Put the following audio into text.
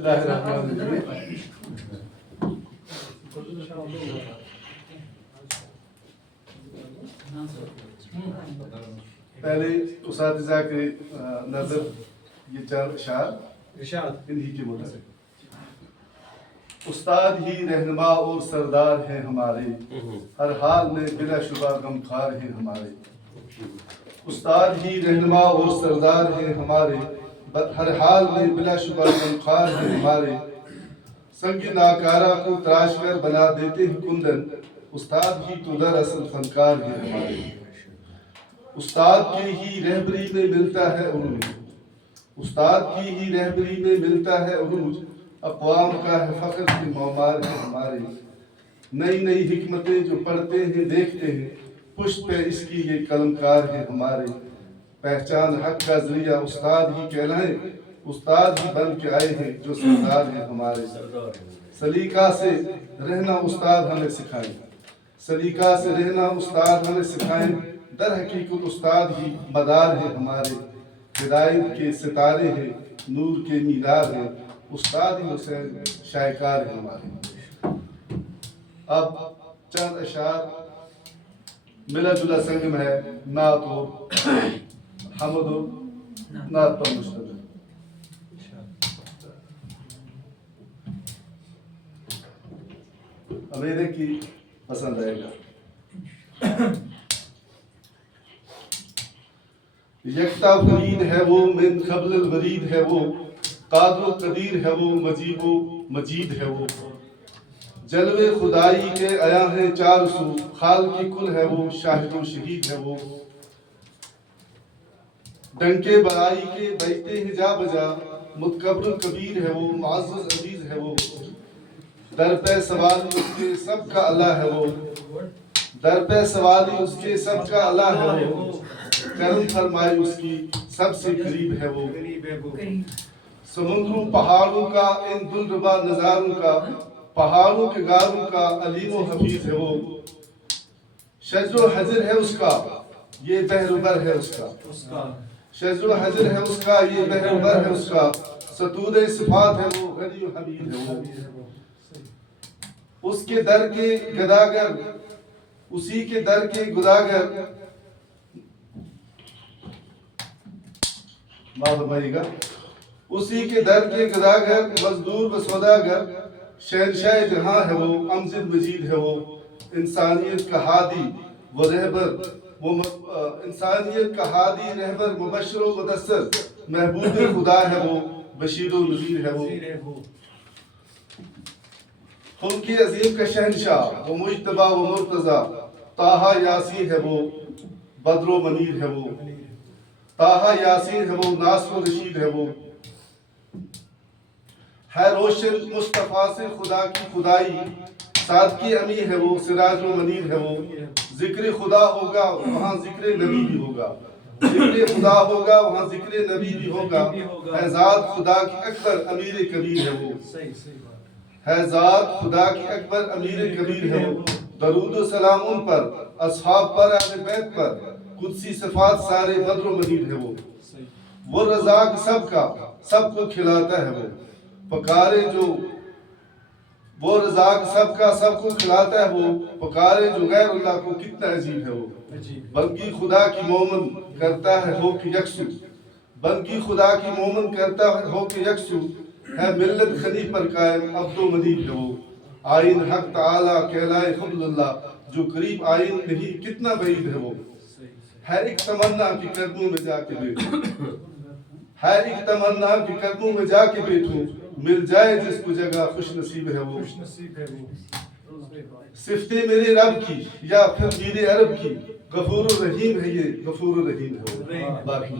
اللہ الرحمن الرحیم۔ پہلے اساتذہ کے نظر یہ چند اشعار انہی کے متعلق۔ استاد ہی رہنما اور سردار ہیں ہمارے، ہر حال میں بلا شبہ غمخوار ہیں ہمارے۔ استاد ہی رہنما اور سردار ہیں ہمارے، ہر حال میں بلا شبہ غمخوار ہیں ہمارے۔ سنگ ناکارہ کو تراش کر بنا دیتے ہیں کندن، استاد ہی تو دراصل فنکار ہیں ہمارے۔ استاد کی ہی رہبری میں ملتا ہے عروج، استاد کی ہی رہبری میں ملتا ہے عروج، اقوام کا ہے فخر کے معمار ہیں ہمارے۔ نئی نئی حکمتیں جو پڑھتے ہیں دیکھتے ہیں، پشت پہ اس کی یہ قلمکار ہیں ہمارے۔ پہچان حق کا ذریعہ استاد ہی کہلائیں، استاد ہی بن کے آئے ہیں جو سردار ہیں ہمارے۔ سلیقہ سے رہنا استاد ہمیں سکھائیں، سلیقہ سے رہنا استاد ہمیں سکھائیں، در حقیقت استاد ہی مدار ہیں ہمارے۔ ہدایت کے ستارے ہیں، نور کے مینار ہیں، استاد ہی حسین شائقار ہیں ہمارے۔ اب چند اشعار ملا جلا سنگم ہے، نعت و حمد و نعت پر مشتمل۔ امید ہے کہ پسند آئے گا۔ یکتا فرید ہے وہ، من قبل الورید ہے وہ، قادر و قدیر ہے وہ، مجیب و مجید ہے وہ۔ جلوے خدائی کے عیاں ہیں چار سو، خالق کل ہے وہ، شاہد و شہید ہے وہ۔ ڈنکے برائی کے بیٹھتے ہیں جا بجا، متکبر کبیر ہے وہ، معزز عزیز ہے وہ۔ در پہ سوالی اس کے سب کا اللہ ہے وہ، در پہ سوالی اس کے سب کا اللہ ہے وہ۔ کرم فرمائی اس کی سب سے قریب ہے وہ۔ سمندروں پہاڑوں کا ان دلربا نظاروں کا، پہاڑوں کے غاروں کا علیم و حفیظ ہے وہ۔ شجر و حجر ہے اس کا، یہ بحر و بر ہے اس کا، شجر و حجر ہے اس کا، یہ بحر و بر ہے اس کا۔ ستود صفات ہے وہ، غنی و حمید ہے وہ۔ اس کے در کے گداگر، اسی کے در کے گداگر، معاف فرمائیے گا، اسی کے در کے گداگر، مزدور و سوداگر، شہنشاہ جہاں ہے وہ، امجد مجید ہے وہ۔ انسانیت کا ہادی و رہبر، انسانیت کا ہادی رہبر، مبشر و مدثر، محبوب خدا ہے وہ، بشیر و نذیر ہے وہ۔ خلق عظیم کا شہنشاہ، وہ مجتبی و مرتضی، طٰہٰ یاسین ہے وہ، بدر و منیر ہے وہ۔ طٰہٰ یاسین ہے وہ، ناصر و رشید ہے وہ۔ ہے روشن مصطفیٰ سے خدا کی خدائی، صادقی امی ہے وہ، سراج و منیر ہے وہ۔ ذکر خدا ہوگا وہاں ذکر نبی بھی ہوگا، ذکر خدا ہوگا وہاں ذکر نبی بھی ہوگا۔ ہے ذات خدا کی اکبر امیر کبیر ہے وہ، ہے ذات خدا کی اکبر امیر کبیر ہے وہ۔ درود و سلام ان پر، اصحاب پر، اہل بیت پر، قدسی صفات سارے بدر و منیر ہے وہ۔ وہ رزاق سب کا، سب کو کھلاتا ہے وہ، پکارے جو، وہ رزاق سب کا، سب کو کھلاتا ہے وہ، پکارے جو غیر اللہ کو کتنا عجیب ہے وہ۔ بندگی خدا کی مومن کرتا ہے ہو کہ یکسو، بندگی خدا کی مومن کرتا ہے ہو کہ یکسو۔ ہے ملت خنی پر قائم، عبد و منیب ہے وہ۔ آئین حق تعالیٰ کہلائے فضل اللہ، جو قریب آئین نہیں کتنا بعید ہے وہ۔ ہے ایک تمنا کہ قدموں میں جا کے بیٹھوں، ہے ایک تمنا کہ قدموں میں جا کے بیٹھوں، مل جائے جس کو جگہ خوش نصیب ہے وہ۔ صفتیں میرے رب کی یا پھر میرے عرب کی، غفور و رحیم ہے یہ، غفور و رحیم ہے وہ۔ باقی